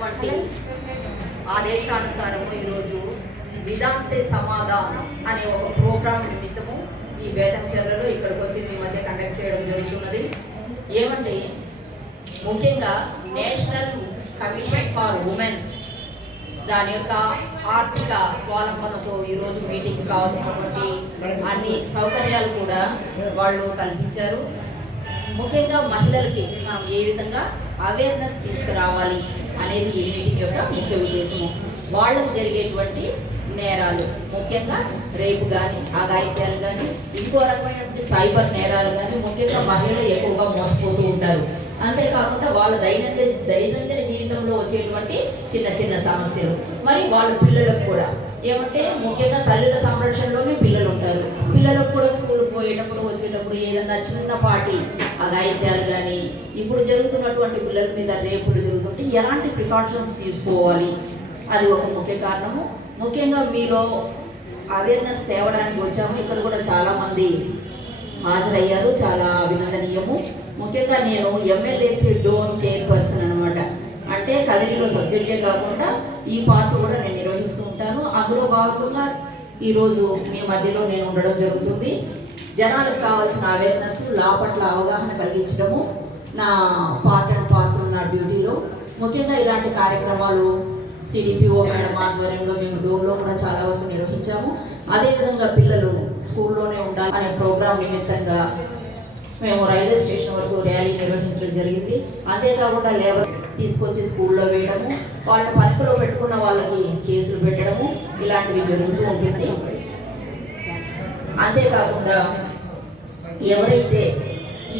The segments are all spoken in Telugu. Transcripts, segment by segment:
ఇచ్చినటువంటి ఆదేశానుసారము ఈరోజు విధాన్సే సమాధానం అనే ఒక ప్రోగ్రాం నిమిత్తము ఈ వేదంచర్లలో ఇక్కడికి వచ్చి మీ మధ్య కండక్ట్ చేయడం జరుగుతున్నది. ఏమంటే ముఖ్యంగా నేషనల్ కమిషన్ ఫర్ ఉమెన్ దాని యొక్క ఆర్థిక స్వాలంబనతో ఈరోజు మీటింగ్ కావాల్సినటువంటి అన్ని సౌకర్యాలు కూడా వాళ్ళు కల్పించారు. ముఖ్యంగా మహిళలకి మనం ఏ విధంగా అవేర్నెస్ తీసుకురావాలి అనేది ఈ మీటింగ్ యొక్క ముఖ్య ఉద్దేశము. వాళ్ళకు జరిగేటువంటి నేరాలు ముఖ్యంగా రేపు కానీ అఘాయిత్యాలు కానీ ఇంకో రకమైనటువంటి సైబర్ నేరాలు కానీ ముఖ్యంగా మహిళలు ఎక్కువగా మోసపోతూ ఉంటారు. అంతేకాకుండా వాళ్ళ దైనందిన దైనందిన జీవితంలో వచ్చేటువంటి చిన్న చిన్న సమస్యలు. మరి వాళ్ళ పిల్లలకు కూడా. ఏమంటే ముఖ్యంగా తల్లుల సంరక్షణలోనే పిల్లలు ఉంటారు. పిల్లలకు కూడా పోయేటప్పుడు వచ్చేటప్పుడు ఏదన్నా చిన్నపాటి అగాయిత్యాలు కానీ ఇప్పుడు జరుగుతున్నటువంటి పిల్లల మీద రేపులు జరుగుతుంటే ఎలాంటి ప్రికాషన్స్ తీసుకోవాలి? అది ఒక ముఖ్య కారణము. ముఖ్యంగా మీలో అవేర్నెస్ తేవడానికి వచ్చాము. ఇక్కడ కూడా చాలామంది హాజరయ్యారు. చాలా అభినందనీయము. ముఖ్యంగా నేను ఎమ్మెల్యేసీ డోన్ చైర్పర్సన్ అనమాట అంటే కదిరిలో సబ్జెక్టే కాకుండా ఈ పార్ట్ కూడా నేను నిర్వహిస్తూ ఉంటాను. అందులో భాగంగా ఈరోజు మీ మధ్యలో నేను ఉండడం జరుగుతుంది. జనాలకు కావాల్సిన అవేర్నెస్ లా పట్ల అవగాహన కలిగించడము నా పార్ట్ అండ్ పార్సల్ నా డ్యూటీలో ముఖ్యంగా ఇలాంటి కార్యక్రమాలు సిడిపిఓ మేడం ఆధ్వర్యంలో మేము డోర్లో కూడా చాలా వరకు నిర్వహించాము. అదేవిధంగా పిల్లలు స్కూల్లోనే ఉండాలి అనే ప్రోగ్రాం నిమిత్తంగా మేము రైల్వే స్టేషన్ వరకు ర్యాలీ నిర్వహించడం జరిగింది. అంతేకాకుండా లేబర్ తీసుకొచ్చి స్కూల్లో వేయడము వాళ్ళని పనిలో పెట్టుకున్న వాళ్ళకి కేసులు పెట్టడము ఇలాంటివి జరుగుతూ ఉంటుంది. అంతేకాకుండా ఎవరైతే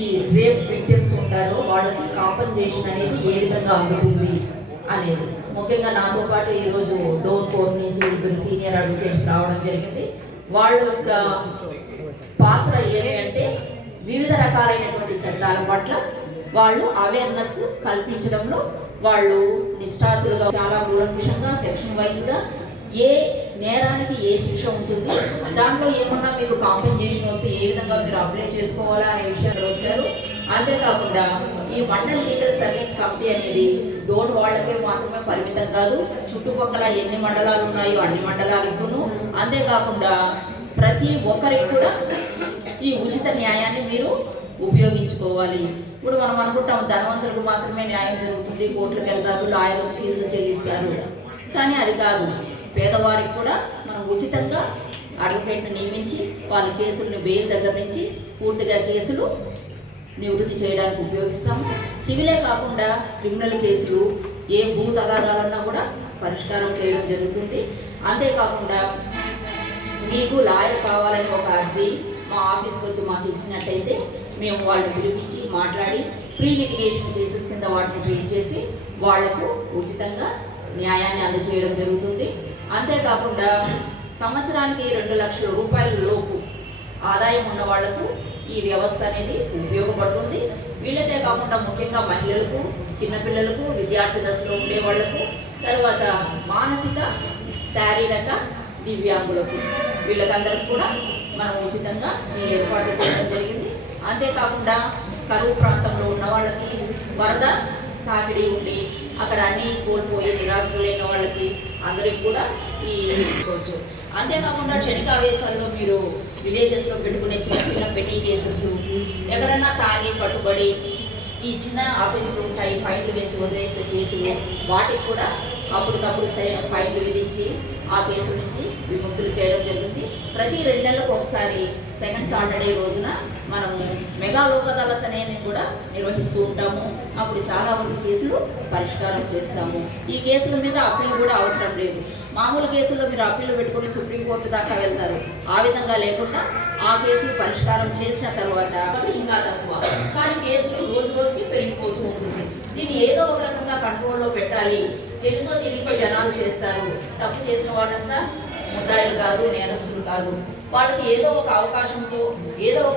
ఈ రేప్ విక్టిమ్స్ ఉంటారో వాళ్ళకి కాంపన్సేషన్ అనేది ఏ విధంగా అందుతుంది అనేది. ముఖ్యంగా నాతో పాటు ఈరోజు డోర్ కోర్ నుంచి ఇద్దరు సీనియర్ అడ్వకేట్స్ రావడం జరిగింది. వాళ్ళ యొక్క పాత్ర ఏమి అంటే వివిధ రకాలైనటువంటి చట్టాల పట్ల వాళ్ళు అవేర్నెస్ కల్పించడంలో వాళ్ళు నిష్ఠాతులుగా చాలా కూలంకుషంగా సెక్షన్ వైజ్గా ఏ నేరానికి ఏ శిక్ష ఉంటుంది? దాంట్లో ఏమన్నా మీకు కాంపెన్సేషన్ వస్తే ఏ విధంగా మీరు అప్లై చేసుకోవాలా అనే విషయాలు వచ్చారు. అంతేకాకుండా ఈ మండల్ లీగల్ సర్వీస్ కమిటీ అనేది డోన్ వాళ్ళకే మాత్రమే పరిమితం కాదు చుట్టుపక్కల ఎన్ని మండలాలు ఉన్నాయో అన్ని మండలాలకును అంతేకాకుండా ప్రతి ఒక్కరికి కూడా ఈ ఉచిత న్యాయాన్ని మీరు ఉపయోగించుకోవాలి. ఇప్పుడు మనం అనుకుంటాం ధనవంతులకు మాత్రమే న్యాయం జరుగుతుంది కోర్టులకు వెళ్తారు లాయర్లకు ఫీజులు చెల్లిస్తారు. కానీ అది కాదు. పేదవారికి కూడా మనం ఉచితంగా అడ్వకేట్ను నియమించి వాళ్ళ కేసులను బెయిల్ దగ్గర నుంచి పూర్తిగా కేసులు నివృత్తి చేయడానికి ఉపయోగిస్తాము. సివిలే కాకుండా క్రిమినల్ కేసులు ఏ భూ తగాదాలన్నా కూడా పరిష్కారం చేయడం జరుగుతుంది. అంతేకాకుండా మీకు లాయర్ కావాలని ఒక అర్జీ మా ఆఫీస్కి వచ్చి మాకు ఇచ్చినట్టయితే మేము వాళ్ళని పిలిపించి మాట్లాడి ప్రీ లిటిగేషన్ కేసెస్ కింద వాటిని ట్రీట్ చేసి వాళ్ళకు ఉచితంగా న్యాయాన్ని అందజేయడం జరుగుతుంది. అంతేకాకుండా సంవత్సరానికి రెండు లక్షల రూపాయల లోపు ఆదాయం ఉన్న వాళ్ళకు ఈ వ్యవస్థ అనేది ఉపయోగపడుతుంది. వీళ్ళతే కాకుండా ముఖ్యంగా మహిళలకు చిన్నపిల్లలకు విద్యార్థి దశలో ఉండే వాళ్ళకు తర్వాత మానసిక శారీరక దివ్యాంగులకు వీళ్ళకందరికి కూడా మనం ఉచితంగా ఈ ఏర్పాటు చేయడం జరిగింది. అంతేకాకుండా కరువు ప్రాంతంలో ఉన్న వాళ్ళకి వరద సాకిడి ఉండి అక్కడ అన్ని కోల్పోయి నిరాశలు లేని వాళ్ళకి అందరికి కూడా ఈ అంతేకాకుండా అంతేకాకుండా క్షణికావేశాల్లో మీరు విలేజెస్లో పెట్టుకునే చిన్న చిన్న పెటీ కేసెస్ ఎక్కడన్నా తాగి పట్టుబడి ఈ చిన్న ఆఫీసులు ఉంటాయి ఫైన్లు వేసి వదిలేసే కేసులు వాటికి కూడా అప్పటికప్పుడు సై- ఫైన్లు విధించి ఆ కేసు నుంచి విముక్తులు చేయడం జరుగుతుంది ప్రతి రెండు నెలలకు ఒకసారి సెకండ్ సాటర్డే రోజున మనము మెగా లోక్ అదాలత్ అనేది కూడా నిర్వహిస్తూ ఉంటాము. అప్పుడు చాలా వరకు కేసులు పరిష్కారం చేస్తాము. ఈ కేసుల మీద అప్పీలు కూడా అవసరం లేదు. మామూలు కేసుల్లో మీరు అప్పీలు పెట్టుకొని సుప్రీంకోర్టు దాకా వెళ్తారు. ఆ విధంగా లేకుండా ఆ కేసులు పరిష్కారం చేసిన తర్వాత ఇంకా తక్కువ. కానీ కేసులు రోజు రోజుకి పెరిగిపోతూ ఉంటుంది. దీన్ని ఏదో ఒక రకంగా కంట్రోల్లో పెట్టాలి. తెలుసో తెలియకో జనాలు చేస్తారు. తప్పు చేసిన వాళ్ళంతా ముద్దాయిలు కాదు నేరస్తులు కాదు. వాళ్ళకి ఏదో ఒక అవకాశంతో ఏదో ఒక